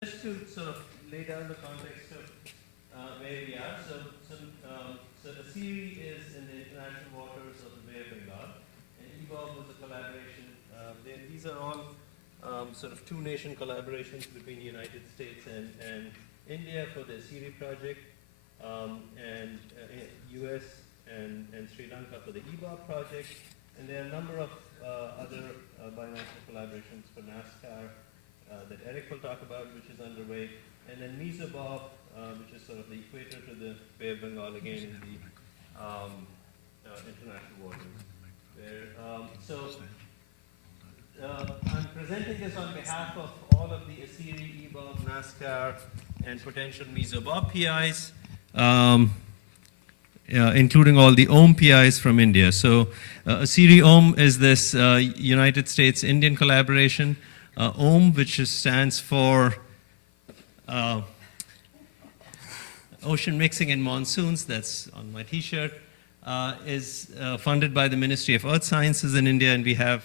Just to sort of lay down the context of where we are, so the series is in the international waters of the Bay of Bengal, and EBOB was a collaboration. These are all sort of two-nation collaborations between the United States and India for the Siri project, and US and Sri Lanka for the EBOB project, and there are a number of other binational collaborations for NASCAR that Eric will talk about, which is underway, and then MESOBOB, which is sort of the equator to the Bay of Bengal, again in the international waters. I'm presenting this on behalf of all of the ASIRI, EBOB, NASCAR, and potential MESOBOB PIs, including all the OM PIs from India. So ASIRI OM is this United States-Indian collaboration. OM, which stands for Ocean Mixing and Monsoons, that's on my t-shirt, is funded by the Ministry of Earth Sciences in India, and we have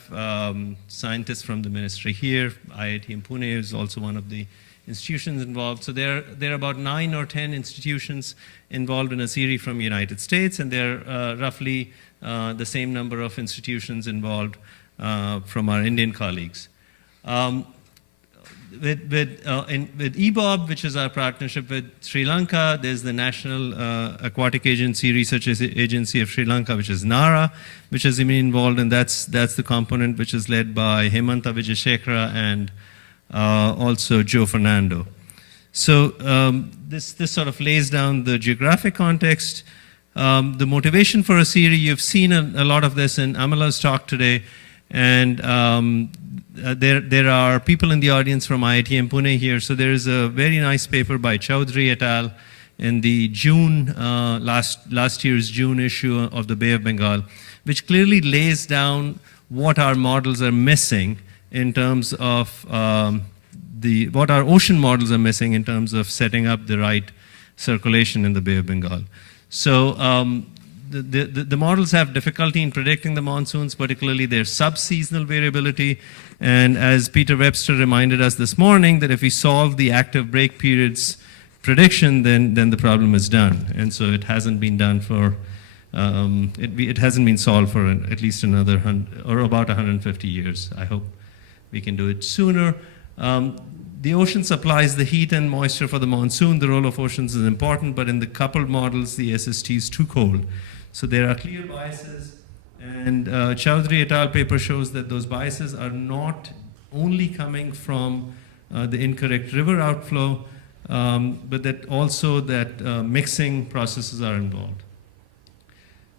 scientists from the ministry here. IIT in Pune is also one of the institutions involved. So there are about 9 or 10 institutions involved in ASIRI from the United States, and there are roughly the same number of institutions involved from our Indian colleagues. With EBOB, which is our partnership with Sri Lanka, there's the National Aquatic Agency Research Agency of Sri Lanka, which is NARA, which has been involved, and that's the component which is led by Hemanta Vijayashekhara and also Joe Fernando. So this sort of lays down the geographic context. The motivation for ASIRI, you've seen a lot of this in Amala's talk today, and there are people in the audience from IIT in Pune here. So there is a very nice paper by Chowdhury et al. In the June, last year's June issue of the Bay of Bengal, which clearly lays down what our models are missing in terms of what our ocean models are missing in terms of setting up the right circulation in the Bay of Bengal. So the models have difficulty in predicting the monsoons, particularly their sub-seasonal variability. And as Peter Webster reminded us this morning, that if we solve the active break periods prediction, then the problem is done. And so it hasn't been done for, it hasn't been solved for at least another about 150 years. I hope we can do it sooner. The ocean supplies the heat and moisture for the monsoon. The role of oceans is important, but in the coupled models, the SST is too cold. So there are clear biases, and Chowdhury et al. Paper shows that those biases are not only coming from the incorrect river outflow, but that also that mixing processes are involved.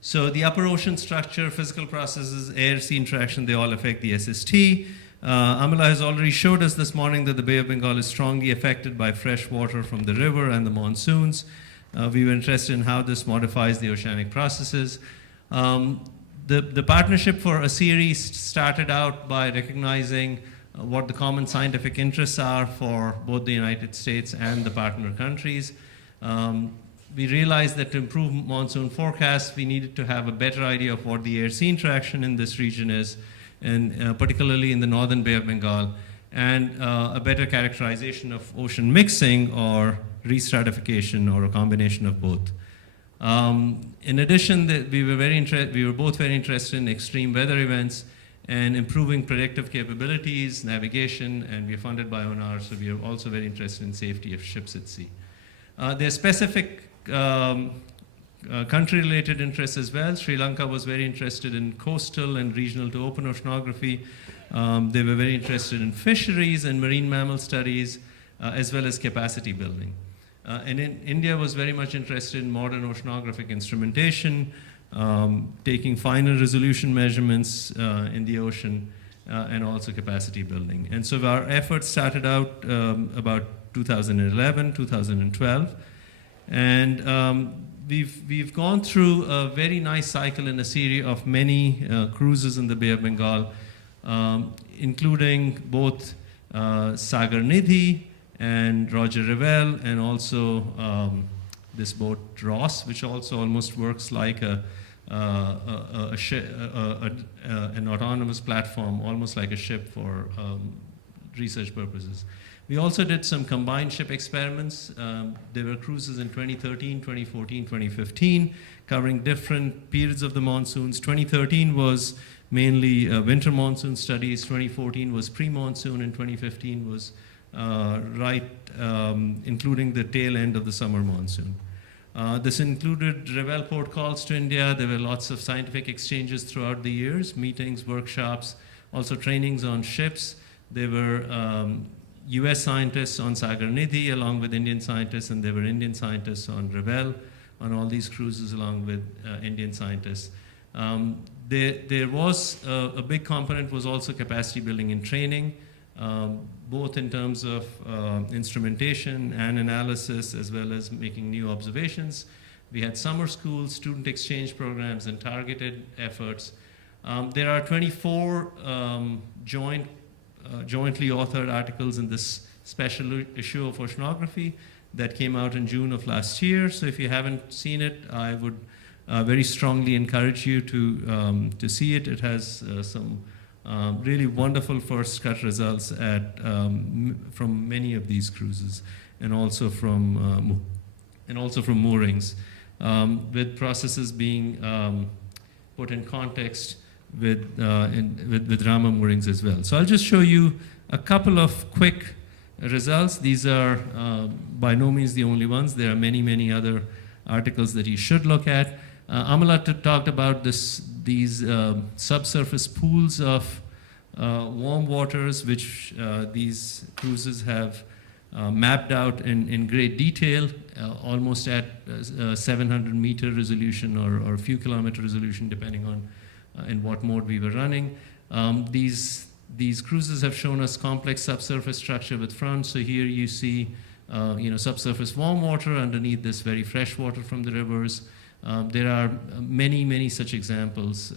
So the upper ocean structure, physical processes, air-sea interaction, they all affect the SST. Amala has already showed us this morning that the Bay of Bengal is strongly affected by fresh water from the river and the monsoons. We were interested in how this modifies the oceanic processes. The partnership for ASIRI started out by recognizing what the common scientific interests are for both the United States and the partner countries. We realized that to improve monsoon forecasts, we needed to have a better idea of what the air-sea interaction in this region is, and particularly in the northern Bay of Bengal, and a better characterization of ocean mixing or restratification or a combination of both. In addition, we were both very interested in extreme weather events and improving predictive capabilities, navigation, and we are funded by ONAR, so we are also very interested in safety of ships at sea. There are specific country-related interests as well. Sri Lanka was very interested in coastal and regional to open oceanography. They were very interested in fisheries and marine mammal studies, as well as capacity building. And India was very much interested in modern oceanographic instrumentation, taking finer resolution measurements in the ocean, and also capacity building. And so our efforts started out about 2011, 2012, and we've gone through a very nice cycle in ASIRI of many cruises in the Bay of Bengal, including both Sagar Nidhi and Roger Revelle, and also this boat Ross, which also almost works like an autonomous platform, almost like a ship for research purposes. We also did some combined ship experiments. There were cruises in 2013, 2014, 2015, covering different periods of the monsoons. 2013 was mainly winter monsoon studies. 2014 was pre-monsoon, and 2015 was including the tail end of the summer monsoon. This included Revel port calls to India. There were lots of scientific exchanges throughout the years, meetings, workshops, also trainings on ships. There were US scientists on Sagar Nidhi along with Indian scientists, and there were Indian scientists on Revel on all these cruises along with Indian scientists. There was a big component was also capacity building and training, both in terms of instrumentation and analysis, as well as making new observations. We had summer schools, student exchange programs, and targeted efforts. There are 24 jointly authored articles in this special issue of Oceanography that came out in June of last year. So if you haven't seen it, I would very strongly encourage you to see it. It has some really wonderful first cut results from many of these cruises, and also from moorings, with processes being put in context with Rama moorings as well. So I'll just show you a couple of quick results. These are by no means the only ones. There are many, many other articles that you should look at. Amala talked about these subsurface pools of warm waters, which these cruises have mapped out in great detail, almost at 700-meter resolution or a few kilometer resolution, depending on in what mode we were running. These cruises have shown us complex subsurface structure with fronts. So here you see subsurface warm water underneath this very fresh water from the rivers. There are many, many such examples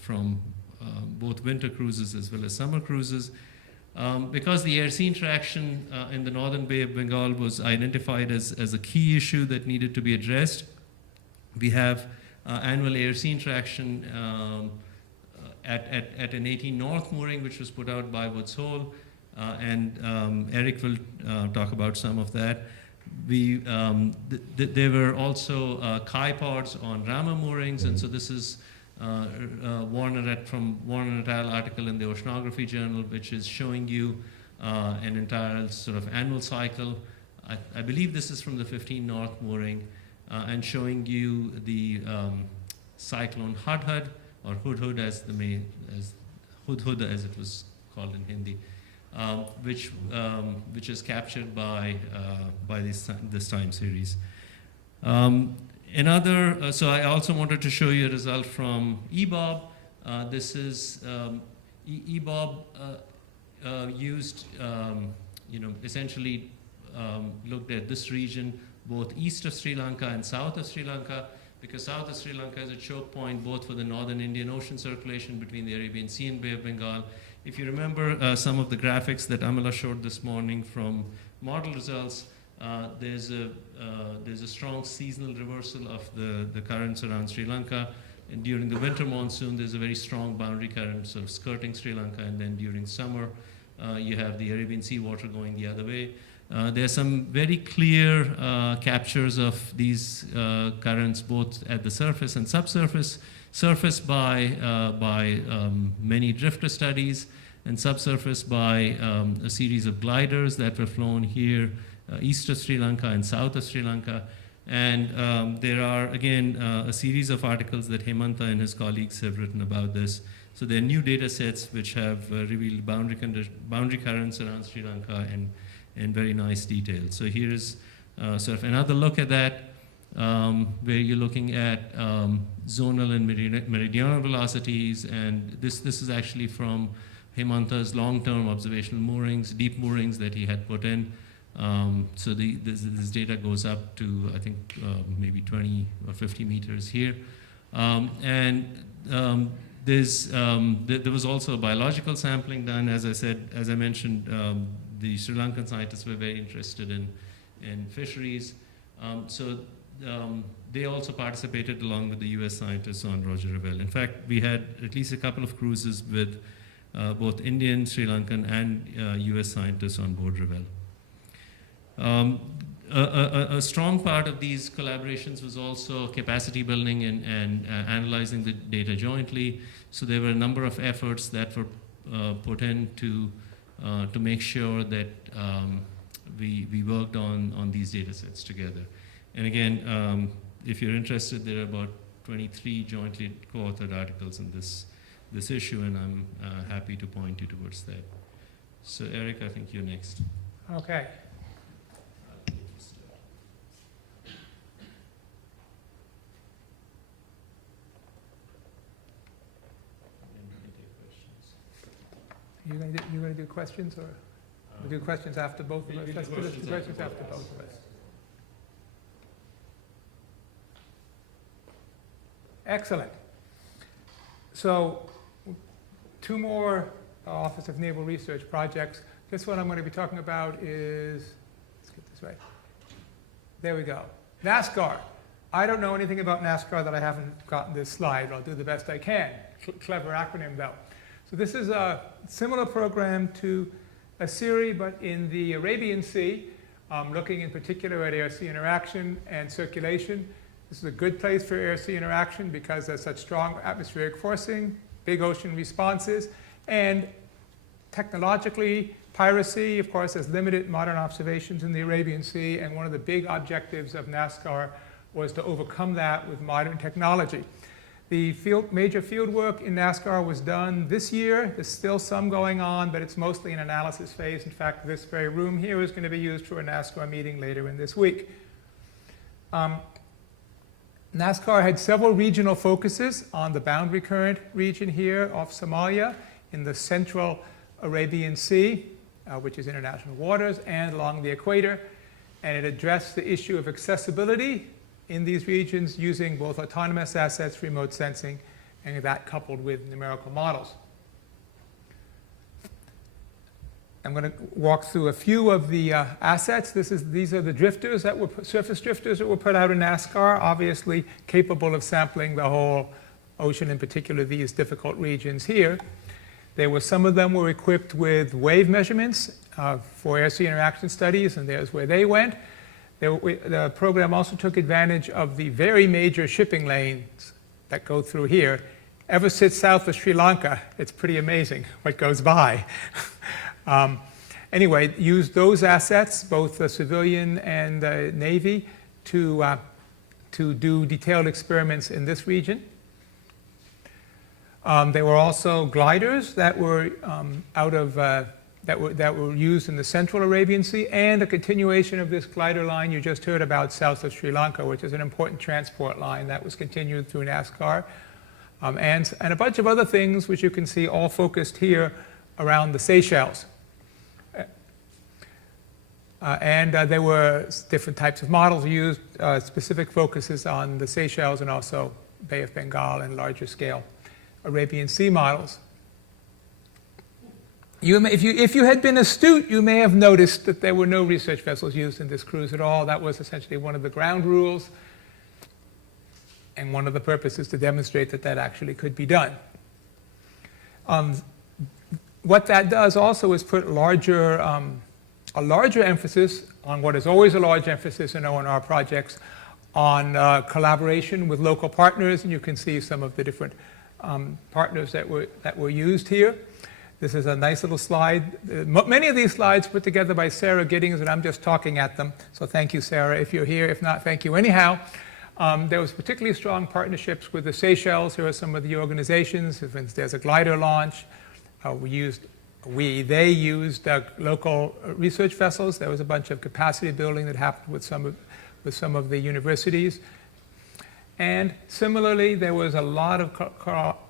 from both winter cruises as well as summer cruises. Because the air-sea interaction in the northern Bay of Bengal was identified as a key issue that needed to be addressed, we have annual air-sea interaction at an 18 North mooring, which was put out by Woods Hole, and Eric will talk about some of that. There were also Kai pods on Rama moorings, and so this is from Warner et al. Article in the Oceanography Journal, which is showing you an entire sort of annual cycle. I believe this is from the 15 North mooring, and showing you the cyclone Hudhud, or Hudhud as Hudhud as it was called in Hindi, which is captured by this time series. So I also wanted to show you a result from EBOB. This is EBOB used, essentially looked at this region, both east of Sri Lanka and south of Sri Lanka, because south of Sri Lanka is a choke point both for the northern Indian Ocean circulation between the Arabian Sea and Bay of Bengal. If you remember some of the graphics that Amala showed this morning from model results, there's a strong seasonal reversal of the currents around Sri Lanka. And during the winter monsoon, there's a very strong boundary current sort of skirting Sri Lanka, and then during summer, you have the Arabian Sea water going the other way. There are some very clear captures of these currents, both at the surface and subsurface. Surface by many drifter studies, and subsurface by a series of gliders that were flown here east of Sri Lanka and south of Sri Lanka. And there are, again, a series of articles that Hemanta and his colleagues have written about this. So there are new data sets which have revealed boundary currents around Sri Lanka in very nice detail. So here's sort of another look at that, where you're looking at zonal and meridional velocities. And this is actually from Hemanta's long-term observational moorings, deep moorings that he had put in. So this data goes up to, I think, maybe 20 or 50 meters here. There was also biological sampling done. As I mentioned, the Sri Lankan scientists were very interested in fisheries. They also participated along with the US scientists on Roger Revel. In fact, we had at least a couple of cruises with both Indian, Sri Lankan, and US scientists on board Revel. A strong part of these collaborations was also capacity building and analyzing the data jointly. So there were a number of efforts that were put in to make sure that we worked on these data sets together. And again, if you're interested, there are about 23 jointly co-authored articles in this issue, and I'm happy to point you towards that. So Eric, I think you're next. Okay. You're going to do questions, or we'll do questions after both of us? Let's do questions after both of us. Excellent. So, two more Office of Naval Research projects. This one I'm going to be talking about is, let's get this right. There we go. NASCAR. I don't know anything about NASCAR that I haven't gotten this slide, but I'll do the best I can. Clever acronym, though. So this is a similar program to ASIRI, but in the Arabian Sea, looking in particular at air-sea interaction and circulation. This is a good place for air-sea interaction because there's such strong atmospheric forcing, big ocean responses, and technologically, piracy, of course, has limited modern observations in the Arabian Sea, and one of the big objectives of NASCAR was to overcome that with modern technology. The major field work in NASCAR was done this year. There's still some going on, but it's mostly an analysis phase. In fact, this very room here is going to be used for a NASCAR meeting later in this week. NASCAR had several regional focuses on the boundary current region here off Somalia, in the central Arabian Sea, which is international waters, and along the equator. And it addressed the issue of accessibility in these regions using both autonomous assets, remote sensing, and that coupled with numerical models. I'm going to walk through a few of the assets. These are the drifters that were surface drifters that were put out in NASCAR, obviously capable of sampling the whole ocean, in particular these difficult regions here. Some of them were equipped with wave measurements for air-sea interaction studies, and there's where they went. The program also took advantage of the very major shipping lanes that go through here. Ever since south of Sri Lanka, it's pretty amazing what goes by. Anyway, used those assets, both the civilian and the Navy, to do detailed experiments in this region. There were also gliders that were that were used in the central Arabian Sea, and a continuation of this glider line you just heard about south of Sri Lanka, which is an important transport line that was continued through NASCAR, and a bunch of other things which you can see all focused here around the Seychelles. There were different types of models used, specific focuses on the Seychelles and also Bay of Bengal and larger scale Arabian Sea models. If you had been astute, you may have noticed that there were no research vessels used in this cruise at all. That was essentially one of the ground rules, and one of the purposes to demonstrate that that actually could be done. What that does also is put a larger emphasis on what is always a large emphasis in O&R projects, on collaboration with local partners, and you can see some of the different partners that were used here. This is a nice little slide. Many of these slides put together by Sarah Giddings, and I'm just talking at them. So thank you, Sarah, if you're here. If not, thank you anyhow. There was particularly strong partnerships with the Seychelles. Here are some of the organizations. There's a glider launch. They used local research vessels. There was a bunch of capacity building that happened with some of the universities. And similarly, there was a lot of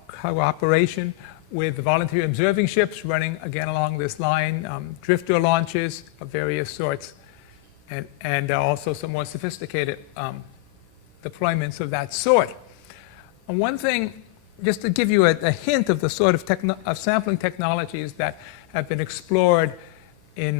cooperation with the volunteer observing ships running again along this line, drifter launches of various sorts, and also some more sophisticated deployments of that sort. And one thing, just to give you a hint of the sort of sampling technologies that have been explored in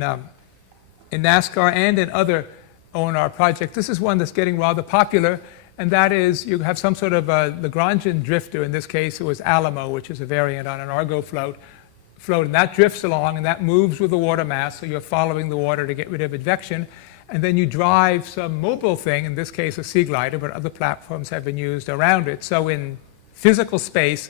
NASCAR and in other O&R projects, this is one that's getting rather popular. And that is, you have some sort of a Lagrangian drifter. In this case, it was Alamo, which is a variant on an Argo float, and that drifts along, and that moves with the water mass, so you're following the water to get rid of advection. and then you drive some mobile thing, in this case a sea glider, but other platforms have been used around it. So in physical space,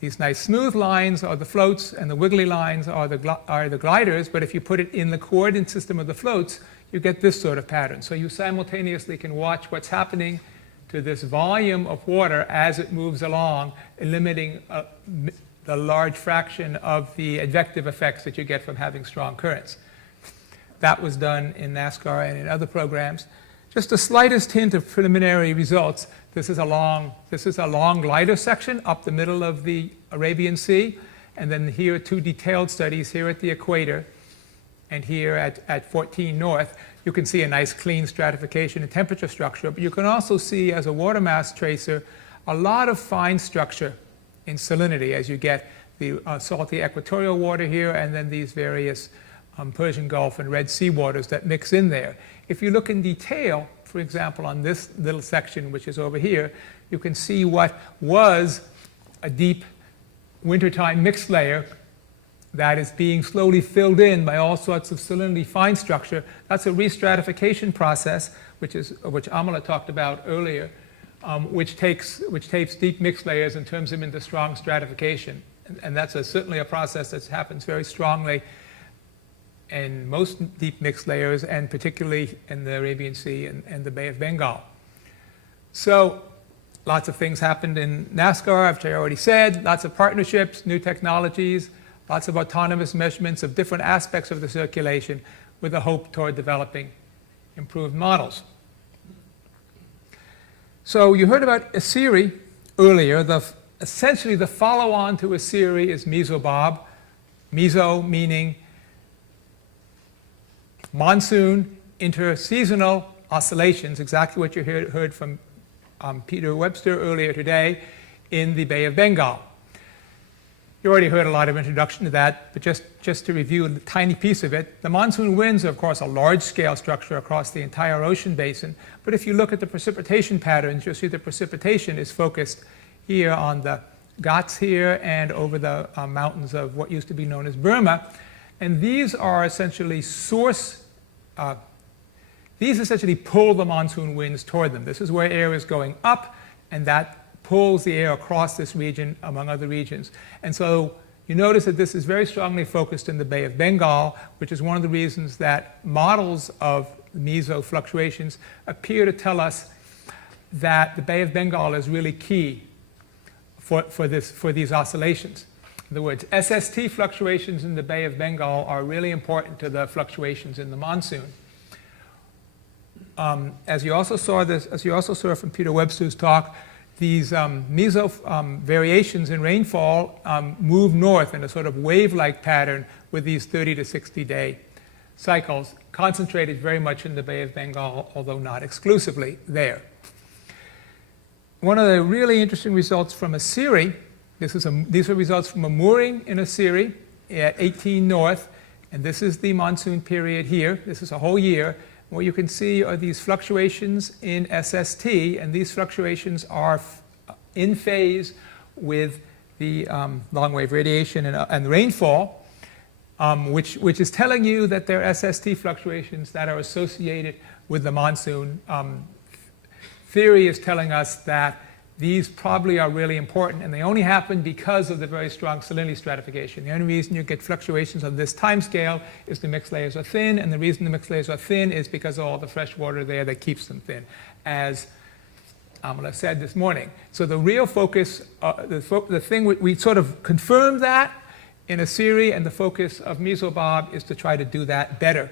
these nice smooth lines are the floats, and the wiggly lines are the gliders, but if you put it in the coordinate system of the floats, you get this sort of pattern. So you simultaneously can watch what's happening to this volume of water as it moves along, limiting the large fraction of the advective effects that you get from having strong currents. That was done in NASCAR and in other programs. Just the slightest hint of preliminary results. This is a long glider section up the middle of the Arabian Sea, and then here are two detailed studies here at the equator and here at 14 north. You can see a nice clean stratification and temperature structure, but you can also see as a water mass tracer a lot of fine structure in salinity as you get the salty equatorial water here and then these various Persian Gulf and Red Sea waters that mix in there. If you look in detail, for example, on this little section, which is over here, you can see what was a deep wintertime mixed layer that is being slowly filled in by all sorts of salinity fine structure. That's a restratification process, which Amala talked about earlier, which takes deep mixed layers and turns them into strong stratification. And that's certainly a process that happens very strongly in most deep mixed layers, and particularly in the Arabian Sea and the Bay of Bengal. So lots of things happened in NASCAR, which I already said, lots of partnerships, new technologies, lots of autonomous measurements of different aspects of the circulation with a hope toward developing improved models. So you heard about ASIRI earlier. Essentially, the follow-on to ASIRI is mesobob. Meso meaning monsoon interseasonal oscillations, exactly what you heard from Peter Webster earlier today in the Bay of Bengal. You already heard a lot of introduction to that, but just to review a tiny piece of it, the monsoon winds are, of course, a large-scale structure across the entire ocean basin. But if you look at the precipitation patterns, you'll see the precipitation is focused here on the Ghats here and over the mountains of what used to be known as Burma. And these are essentially these essentially pull the monsoon winds toward them. This is where air is going up, and that pulls the air across this region, among other regions. And so you notice that this is very strongly focused in the Bay of Bengal, which is one of the reasons that models of meso fluctuations appear to tell us that the Bay of Bengal is really key for these oscillations. In other words, SST fluctuations in the Bay of Bengal are really important to the fluctuations in the monsoon. As you also saw from Peter Webster's talk, these meso variations in rainfall move north in a sort of wave-like pattern with these 30 to 60-day cycles, concentrated very much in the Bay of Bengal, although not exclusively there. One of the really interesting results from ASIRI, these are results from a mooring in ASIRI at 18 north, and this is the monsoon period here. This is a whole year. What you can see are these fluctuations in SST, and these fluctuations are in phase with the long-wave radiation and rainfall, which is telling you that there are SST fluctuations that are associated with the monsoon. Theory is telling us that these probably are really important, and they only happen because of the very strong salinity stratification. The only reason you get fluctuations on this time scale is the mixed layers are thin, and the reason the mixed layers are thin is because of all the fresh water there that keeps them thin, as Amala said this morning. So the real focus, the thing we sort of confirmed that in ASIRI, and the focus of mesobob is to try to do that better.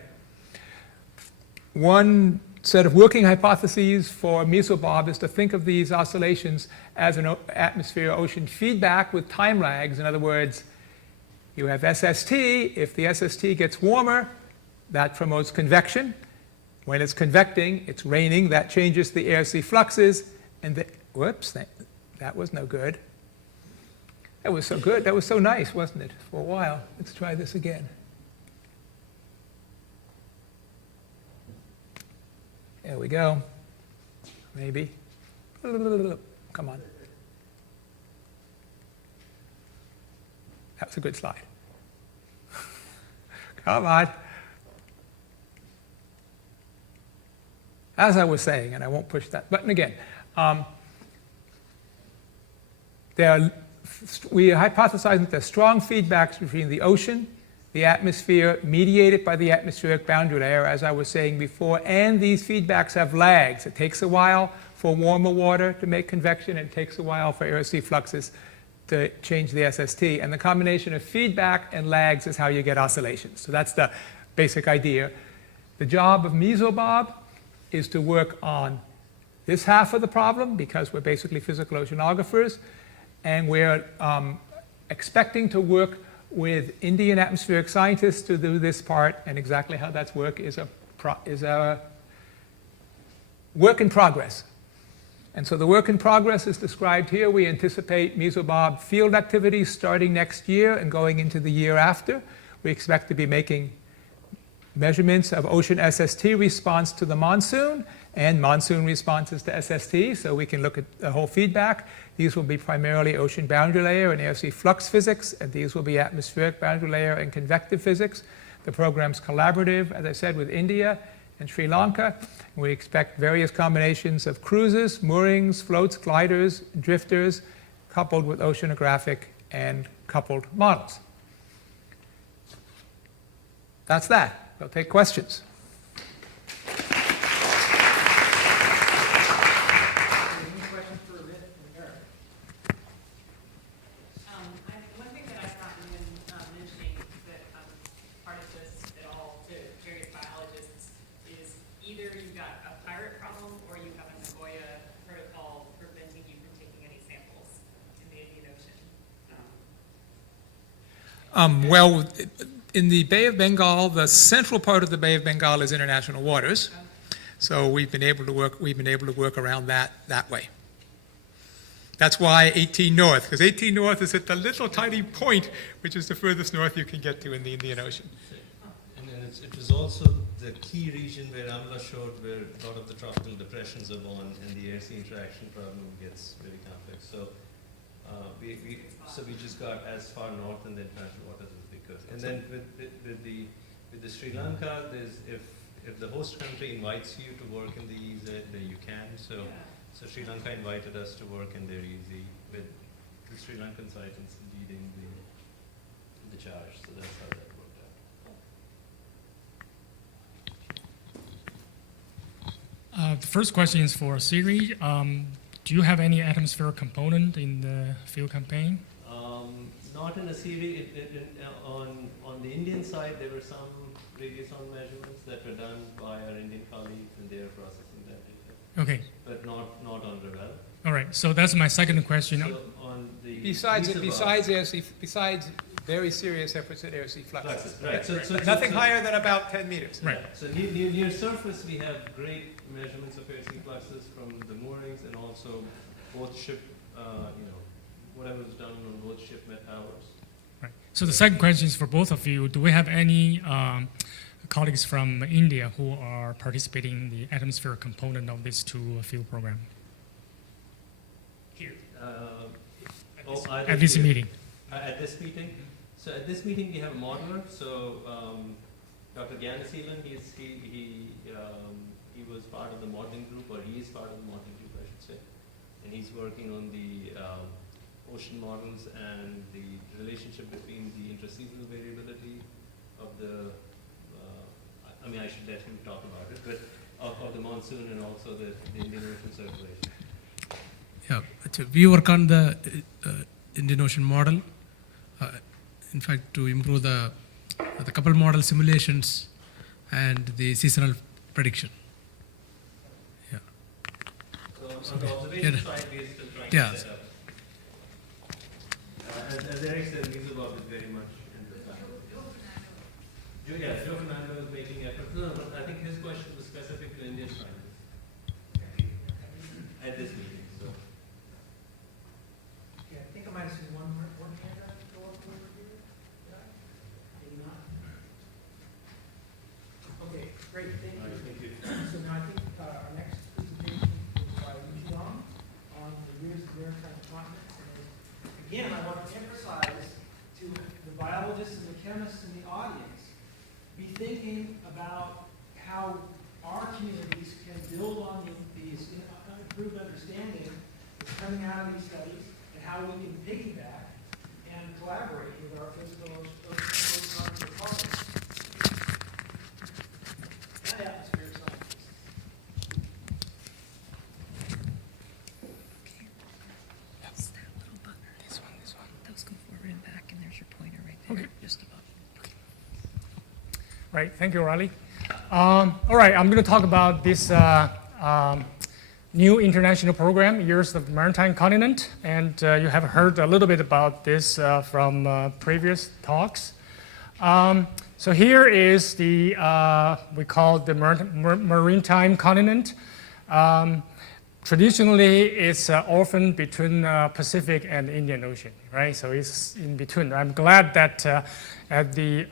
One set of working hypotheses for mesobob is to think of these oscillations as an atmosphere-ocean feedback with time lags. In other words, you have SST. If the SST gets warmer, that promotes convection. When it's convecting, it's raining. That changes the air-sea fluxes. And whoops, that was no good. That was so good. That was so nice, wasn't it, for a while? Let's try this again. There we go. Maybe. Come on. That was a good slide. Come on. as I was saying, and I won't push that button again, we are hypothesizing that there's strong feedbacks between the ocean, the atmosphere, mediated by the atmospheric boundary layer, as I was saying before, and these feedbacks have lags. It takes a while for warmer water to make convection, and it takes a while for air-sea fluxes to change the SST. And the combination of feedback and lags is how you get oscillations. So that's the basic idea. The job of Mesobob is to work on this half of the problem, because we're basically physical oceanographers, and we're expecting to work with Indian atmospheric scientists to do this part, and exactly how that's work is a work in progress. And so the work in progress is described here. We anticipate Mesobob field activities starting next year and going into the year after. We expect to be making measurements of ocean SST response to the monsoon and monsoon responses to SST, so we can look at the whole feedback. These will be primarily ocean boundary layer and air-sea flux physics, and these will be atmospheric boundary layer and convective physics. The program's collaborative, as I said, with India and Sri Lanka. We expect various combinations of cruises, moorings, floats, gliders, drifters, coupled with oceanographic and coupled models. That's that. We'll take questions. Well, in the Bay of Bengal, the central part of the Bay of Bengal is international waters, so we've been able to work around that way. That's why 18 North, because 18 North is at the little tiny point, which is the furthest north you can get to in the Indian Ocean. And then it was also the key region where Amla showed where a lot of the tropical depressions are born, and the air-sea interaction problem gets very complex. So we just got as far north in the international waters as we could. And then with the Sri Lanka, if the host country invites you to work in the EZ, then you can. So Sri Lanka invited us to work in their EZ with the Sri Lankan scientists leading the charge. So that's how that worked out. The first question is for Siri. Do you have any atmospheric component in the field campaign? Not in a series. On the Indian side, there were some radiation measurements that were done by our Indian colleagues, and they are processing that data. Okay. But not on Revel. All right. So that's my second question. So on the besides very serious efforts at air-sea fluxes. Right. So Nothing higher than about 10 meters. Right. So near surface, we have great measurements of air-sea fluxes from the moorings, and also both ship, whatever's done on both ship met towers. Right. So the second question is for both of you. Do we have any colleagues from India who are participating in the atmospheric component of this field program? Here. At this meeting. At this meeting? So at this meeting, we have a modeler. So Dr. Gyanaseelan, he was part of the modeling group, or he is part of the modeling group, I should say. And he's working on the ocean models and the relationship between the interseasonal variability of the, I should let him talk about it, but of the monsoon and also the Indian Ocean circulation. Yeah, so we work on the Indian Ocean model. In fact, to improve the coupled model simulations and the seasonal prediction. Yeah. So on the observation side, we are still trying to set up. As Eric said, Mesobob is very much in the Joe Fernando is making efforts. No, but I think his question was specific to Indian scientists at this meeting. So. Yeah, I think I might have seen one hand up go up over here. Maybe not. Okay, great, thank you. So now I think our next presentation is by Chidong on the years of maritime continents. Again, I want to emphasize to the biologists and the chemists in the audience, be thinking about how our communities can build improved understanding is coming out of these studies and how we can piggyback and collaborate with our physical oceanographic partners and atmospheric scientists. That's that little button. This one. Those go forward and back, and there's your pointer right there. Okay. Just above. Right, thank you, Riley. All right, I'm going to talk about this new international program, Years of the Maritime Continent, and you have heard a little bit about this from previous talks. So here is the, we call it the Maritime Continent. Traditionally, it's orphaned between Pacific and Indian Ocean, right? So it's in between. I'm glad that at the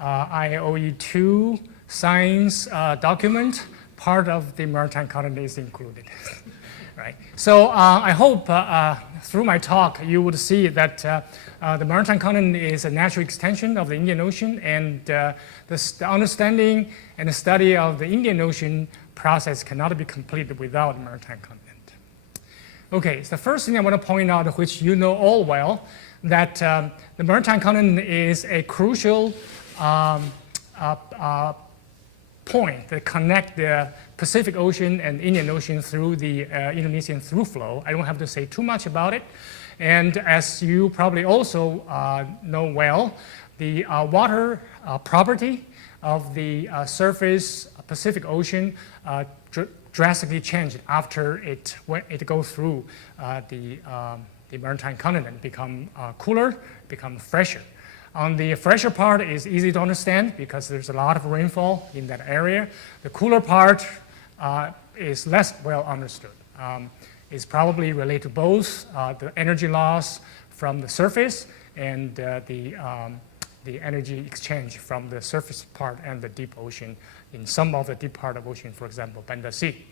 IOE2 science document, part of the Maritime Continent is included, right? So I hope through my talk you would see that the Maritime Continent is a natural extension of the Indian Ocean, and the understanding and the study of the Indian Ocean process cannot be completed without the Maritime Continent. Okay, so the first thing I want to point out, which you know all well, that the Maritime Continent is a crucial point that connect the Pacific Ocean and Indian Ocean through the Indonesian through flow. I don't have to say too much about it. And as you probably also know well, the water property of the surface Pacific Ocean drastically changed after it goes through the Maritime Continent, become cooler, become fresher. On the fresher part is easy to understand because there's a lot of rainfall in that area. The cooler part is less well understood. It's probably related to both the energy loss from the surface and the energy exchange from the surface part and the deep ocean in some of the deep part of ocean, for example, Banda Sea.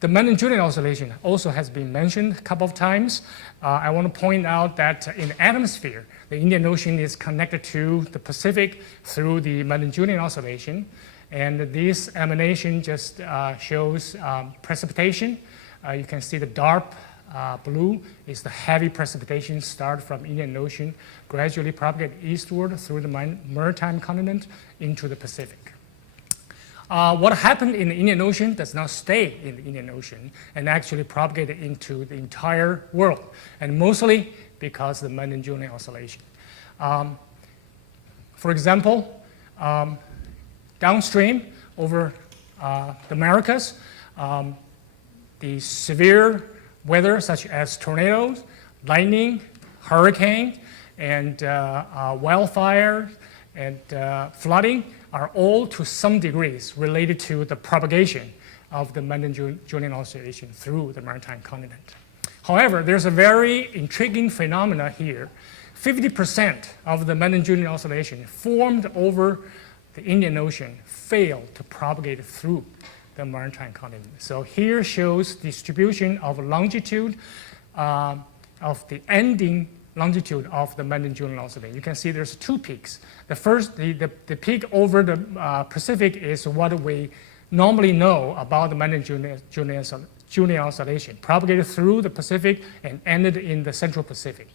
The Magellan oscillation also has been mentioned a couple of times. I want to point out that in the atmosphere, the Indian Ocean is connected to the Pacific through the Magellan oscillation. And this emanation just shows precipitation. You can see the dark blue is the heavy precipitation start from Indian Ocean, gradually propagate eastward through the Maritime Continent into the Pacific. What happened in the Indian Ocean does not stay in the Indian Ocean and actually propagate into the entire world, and mostly because of the Magellan oscillation. For example, downstream over the Americas, the severe weather such as tornadoes, lightning, hurricane, and wildfire and flooding are all to some degrees related to the propagation of the Magellan oscillation through the Maritime Continent. However, there's a very intriguing phenomena here. 50% of the Magellan oscillation formed over the Indian Ocean failed to propagate through the Maritime Continent. So here shows distribution of longitude of the ending longitude of the Magellan oscillation. You can see there's two peaks. The first, the peak over the Pacific is what we normally know about the Magellan oscillation, propagated through the Pacific and ended in the Central Pacific.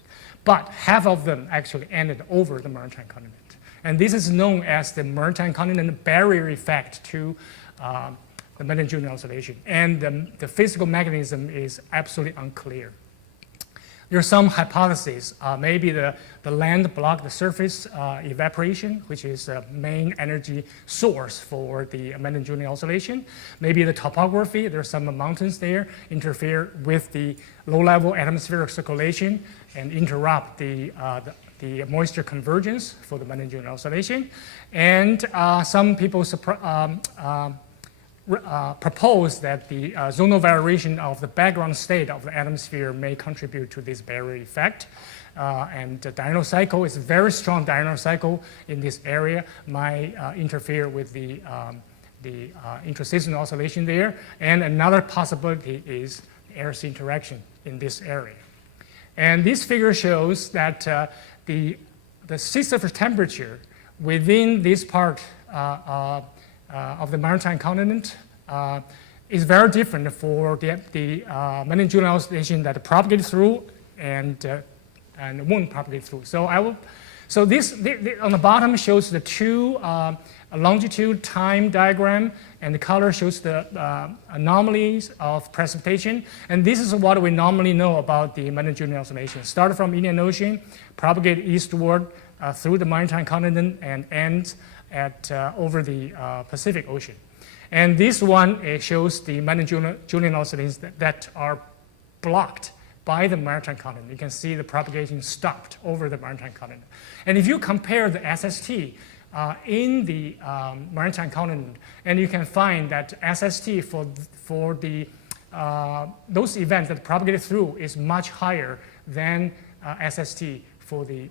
But half of them actually ended over the Maritime Continent. And this is known as the Maritime Continent barrier effect to the Magellan oscillation. And the physical mechanism is absolutely unclear. There are some hypotheses. Maybe the land blocked the surface evaporation, which is the main energy source for the Magellan oscillation. Maybe the topography, there are some mountains there, interfere with the low-level atmospheric circulation and interrupt the moisture convergence for the Magellan oscillation. And some people propose that the zonal variation of the background state of the atmosphere may contribute to this barrier effect. And the diurnal cycle is a very strong diurnal cycle in this area, might interfere with the intraseasonal oscillation there. And another possibility is air-sea interaction in this area. And this figure shows that the sea surface temperature within this part of the Maritime Continent is very different for the Magellan oscillation that propagate through and won't propagate through. So this on the bottom shows the two longitude time diagram, and the color shows the anomalies of precipitation. And this is what we normally know about the Magellan oscillation. Start from Indian Ocean, propagate eastward through the Maritime continent, and ends at over the Pacific Ocean. And this one shows the Magellan oscillations that are blocked by the Maritime continent. You can see the propagation stopped over the Maritime continent. And if you compare the SST in the Maritime continent, and you can find that SST for the those events that propagated through is much higher than SST for the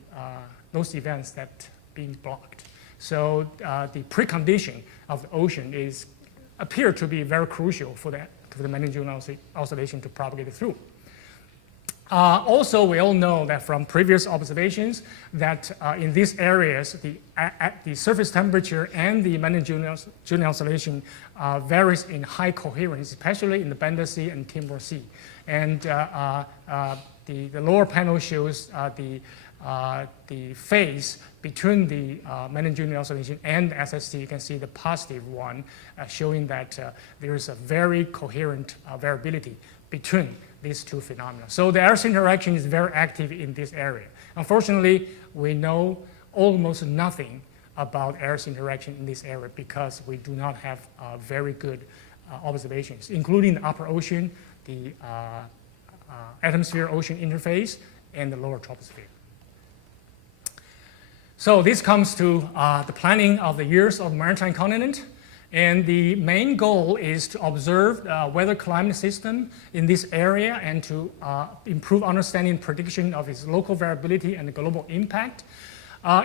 those events that being blocked. So the precondition of the ocean appear to be very crucial for the Magellan oscillation to propagate through. Also, we all know that from previous observations that in these areas, the surface temperature and the Magellan oscillation varies in high coherence, especially in the Banda Sea and Timor Sea. And the lower panel shows the phase between the Magellan oscillation and the SST. You can see the positive one showing that there is a very coherent variability between these two phenomena. So the Earth interaction is very active in this area. Unfortunately, we know almost nothing about Earth interaction in this area because we do not have very good observations, including the upper ocean, the atmosphere-ocean interface, and the lower troposphere. So this comes to the planning of the years of the Maritime continent. And the main goal is to observe weather climate system in this area and to improve understanding and prediction of its local variability and global impact.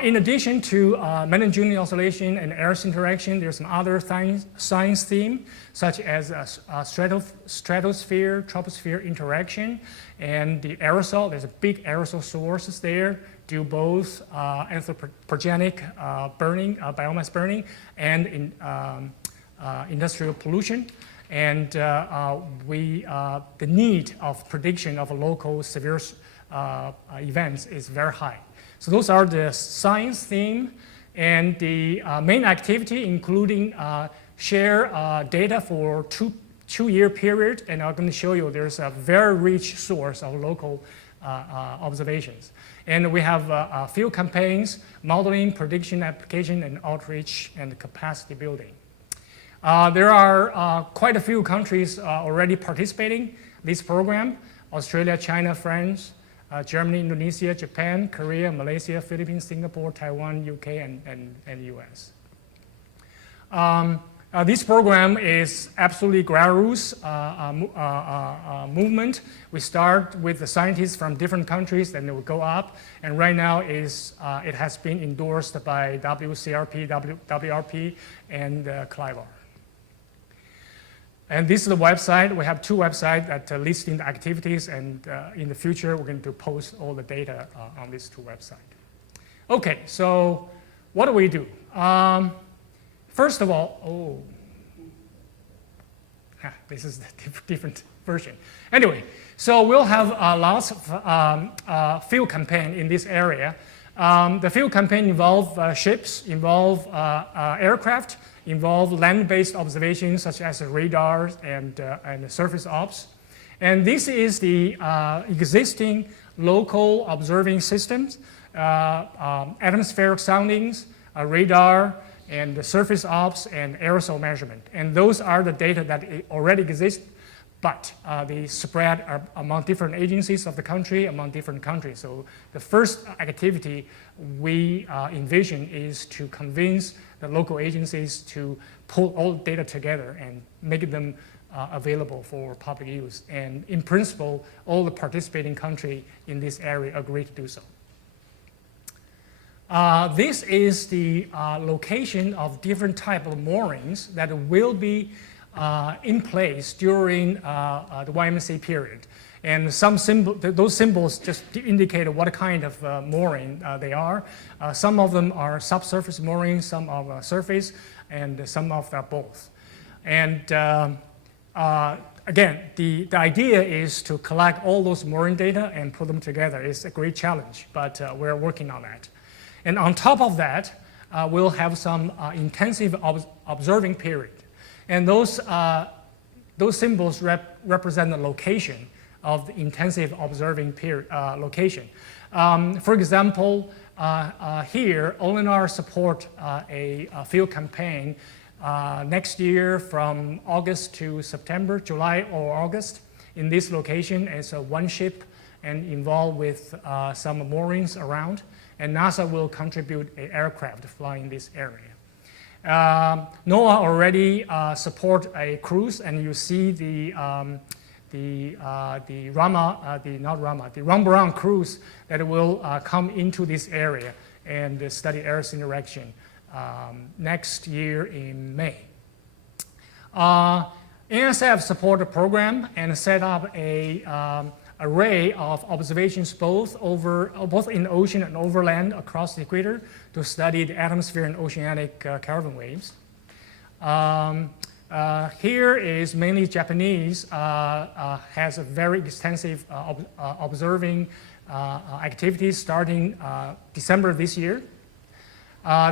In addition to Magellan oscillation and Earth interaction, there's some other science theme, such as stratosphere, troposphere interaction, and the aerosol. There's a big aerosol sources there, due both anthropogenic burning, biomass burning, and in, industrial pollution. And the need of prediction of local severe events is very high. So those are the science theme, and the main activity including share data for two-year period, and I'm going to show you there's a very rich source of local observations. And we have field campaigns, modeling, prediction, application, and outreach, and capacity building. There are quite a few countries already participating in this program: Australia, China, France, Germany, Indonesia, Japan, Korea, Malaysia, Philippines, Singapore, Taiwan, UK, and US. This program is absolutely grassroots movement. We start with the scientists from different countries, and it will go up. And right now it has been endorsed by WCRP, WRP, and CLIVAR. And this is the website. We have two websites that listing the activities, and in the future we're going to post all the data on these two websites. Okay, so what do we do? First of all, this is the different version. Anyway, so we'll have lots of field campaign in this area. The field campaign involve ships, involve aircraft, involve land-based observations such as radars and surface ops. And this is the existing local observing systems, atmospheric soundings, radar, and the surface ops and aerosol measurement. And those are the data that already exist, but they spread among different agencies of the country, among different countries. So the first activity we envision is to convince the local agencies to pull all the data together and make them available for public use. And in principle, all the participating countries in this area agree to do so. This is the location of different type of moorings that will be in place during the YMCA period. And those symbols just indicate what kind of mooring they are. Some of them are subsurface moorings, some are surface, and some of them are both. And again, the idea is to collect all those mooring data and put them together. It's a great challenge, but we're working on that. And on top of that, we'll have some intensive observing period. And those symbols represent the location of the intensive observing period, location. For example, here, ONR support a field campaign next year from August to September, July or August. In this location, it's a one ship and involved with some moorings around. And NASA will contribute an aircraft flying this area. NOAA already support a cruise, and you see the Ron Brown cruise that will come into this area and study Earth's interaction next year in May. NSF support a program and set up a array of observations both in the ocean and overland across the equator to study the atmosphere and oceanic caravan waves. Here is mainly Japanese, has a very extensive observing activities starting December this year.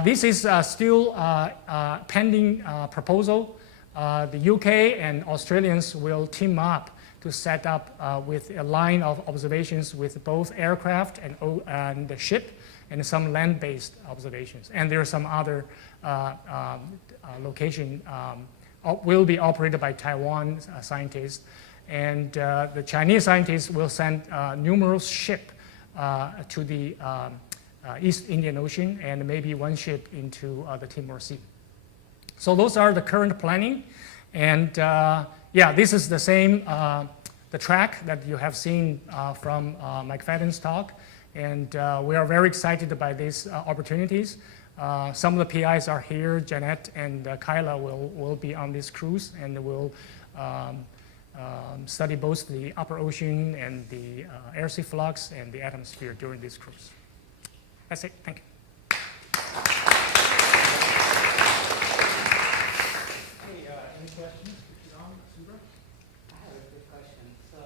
This is still pending proposal. The UK and Australians will team up to set up with a line of observations with both aircraft and the ship and some land-based observations. And there are some other location will be operated by Taiwan scientists. And the Chinese scientists will send numerous ships to the East Indian Ocean and maybe one ship into the Timor Sea. So those are the current planning. And yeah, this is the same, the track that you have seen from Mike Fadden's talk. And we are very excited by these opportunities. Some of the PIs are here. Janet and Kyla will be on this cruise and will study both the upper ocean and the air-sea flux and the atmosphere during this cruise. That's it. Thank you. Any questions? Chidong, Subra? I have a quick question. So,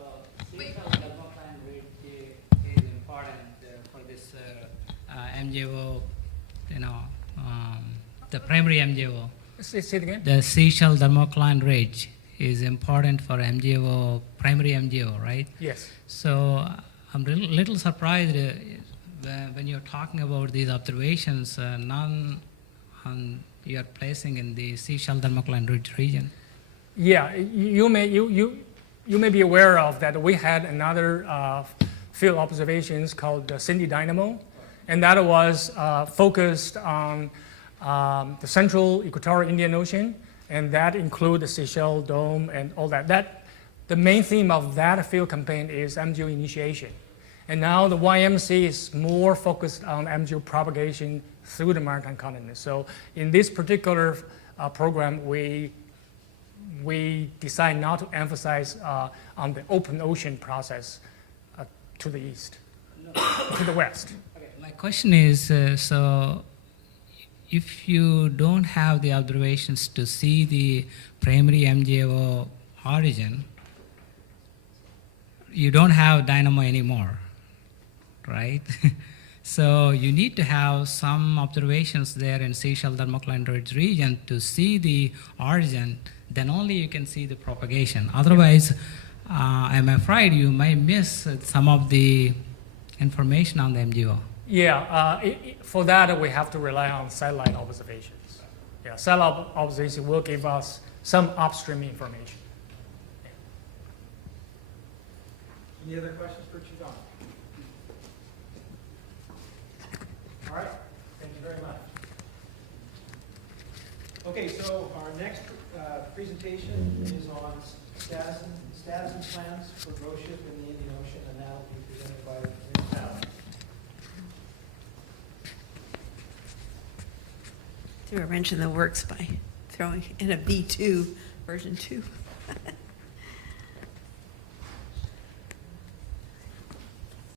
seashell thermocline ridge is important for this MJO, the primary MJO. Say it again. The seashell thermocline ridge is important for MJO, primary MJO, right? Yes. So, I'm a little surprised when you're talking about these observations, none you are placing in the seashell thermocline ridge region. Yeah, you may be aware of that. We had another field observations called the Cindy Dynamo, and that was focused on the central equatorial Indian Ocean, and that include the Seychelles Dome and all that. The main theme of that field campaign is MGO initiation. And now the YMC is more focused on MGO propagation through the maritime continent. So in this particular program, we decide not to emphasize on the open ocean process to the east, to the west. Okay. My question is, so if you don't have the observations to see the primary MJO origin, you don't have dynamo anymore, right? So you need to have some observations there in seashell thermocline ridge region to see the origin, then only you can see the propagation. Otherwise, I'm afraid you might miss some of the information on the MGO. Yeah, for that we have to rely on satellite observations. Yeah, satellite observation will give us some upstream information. Any other questions for Chidong? All right, thank you very much. Okay, so our next presentation is on status and plans for ghost ship in the Indian Ocean, and that will be presented by Ms. Tao. Threw a wrench in the works by throwing in a V2 version 2.